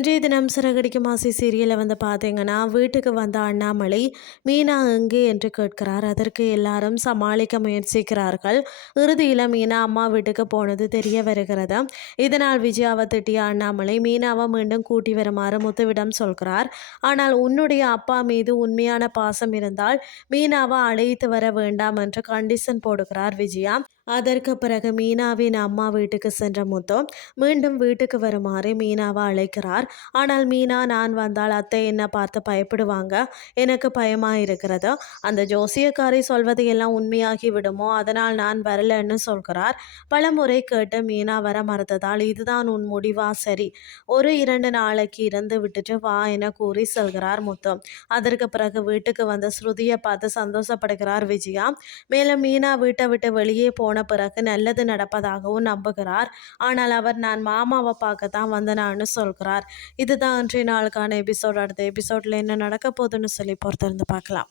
இன்றைய தினம் சிறகடிக்கும் ஆசை சீரியலை பார்த்தீங்கன்னா, வீட்டுக்கு வந்த அண்ணாமலை மீனா எங்கே என்று கேட்கிறார். அதற்கு எல்லாரும் சமாளிக்க முயற்சிக்கிறார்கள். இறுதியில் மீனா அம்மா வீட்டுக்கு போனது தெரிய வருகிறது. இதனால் விஜயாவை திட்டிய அண்ணாமலை மீனாவை மீண்டும் கூட்டி வருமாறு முத்துவிடம் சொல்கிறார். ஆனால் உன்னுடைய அப்பா மீது உண்மையான பாசம் இருந்தால் மீனாவை அழைத்து வர வேண்டாம் என்று கண்டிஷன் போடுகிறார் விஜயா. அதற்கு பிறகு மீனாவின் அம்மா வீட்டுக்கு சென்ற முத்து மீண்டும் வீட்டுக்கு வருமாறு மீனாவை அழைக்கிறார். ஆனால் மீனா, நான் வந்தால் அத்தை என்ன பார்த்து பயப்படுவாங்க, எனக்கு பயமா இருக்கிறது, அந்த ஜோசியக்காரை சொல்வது எல்லாம் உண்மையாகி விடுமோ, அதனால் நான் வரலன்னு சொல்கிறார். பல முறை கேட்டு மீனா வர மறுத்ததால் இதுதான் உன் முடிவா, சரி ஒரு 2 நாளைக்கு இருந்து விட்டுட்டு வா என கூறி செல்கிறார் முத்து. அதற்கு பிறகு வீட்டுக்கு வந்த ஸ்ருதியை பார்த்து சந்தோஷப்படுகிறார் விஜயா. மேலும் மீனா வீட்டை விட்டு வெளியே போன பிறகு நல்லது நடப்பதாகவும் நம்புகிறார். ஆனால் அவர் நான் மாமாவை பார்க்கத்தான் வந்தனான்னு சொல்கிறார். இதுதான் இன்றைய நாளுக்கான எபிசோட். அடுத்த எபிசோட்ல என்ன நடக்க போகுதுன்னு சொல்லி பொறுத்திருந்து பார்க்கலாம்.